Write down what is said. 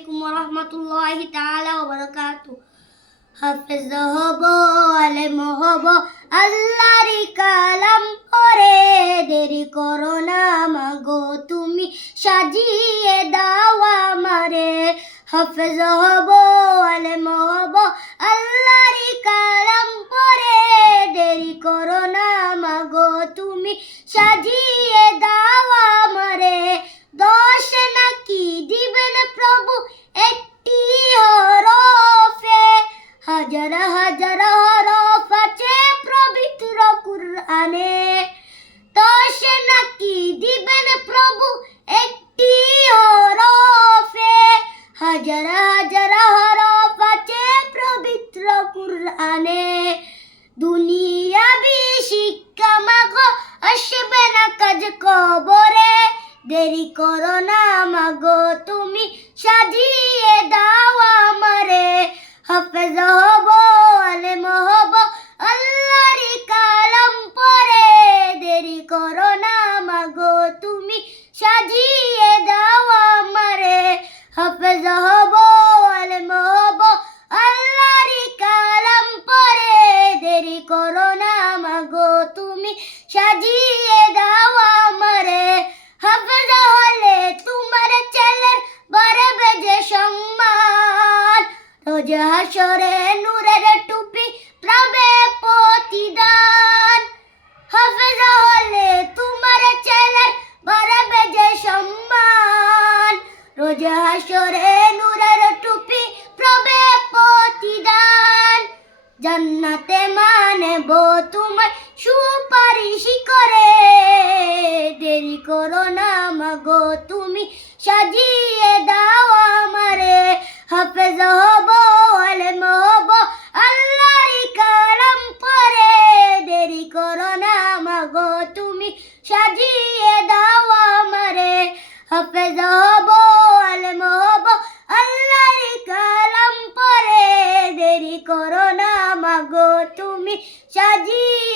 আলাইকুম ওয়া রাহমাতুল্লাহি তাআলা ওয়া বারাকাতুহু। হাফেজ হব আলেম হব আল্লাহরই কালাম পড়ে, দেরি করো না মাগো তুমি সাজিয়ে দাও আমারে। হাফেজ হব আলেম হব আল্লাহরই কালাম পড়ে, দেরি করো না মাগো তুমি সাজিয়ে দাও আমারে। দশ নাকি দিবেন প্রভু একটি হরফে, হাজার হাজার হরফ আছে পবিত্র কুরআনে। দশ নাকি দিবেন প্রভু একটি হরফে, হাজার হাজার হরফ আছে পবিত্র কুরআনে। দুনিয়াবি শিক্ষা মাগো আসবে না কাজ কবরে, দেরি করো না মাগো তুমি সাজিয়ে দাও আমারে। হাফেজ হব আলেম হব আল্লাহরই কালাম পড়ে, দেরি করো না মাগো তুমি সাজিয়ে দাও আমারে। হাফেজ হব আলেম হব আল্লাহরই কালাম পড়ে, দেরি করো না মাগো তুমি সাজিয়ে দাও আমারে। হাফেজ হলে তোমার ছেলের বাড়বে যে সম্মান, রোজ হাসরে নূরের টুপি পাবে প্রতিদান। হাফেজ হলে তোমার ছেলের বাড়বে যে সম্মান, রোজ হাসরে নূরের টুপি পাবে প্রতিদান। জান্নাতে মানব তোমার সুপারিশ করে, দেরি করো না মাগো তুমি সাজিয়ে দাও আমারে। হাফেজ হব আলেম হব আল্লাহরই কালাম পড়ে, দেরি করো না মাগো তুমি সাজিয়ে দাও আমারে। হাফেজ হব আলেম হব আল্লাহরই কালাম পড়ে, দেরি করো না মাগো তুমি সাজিয়ে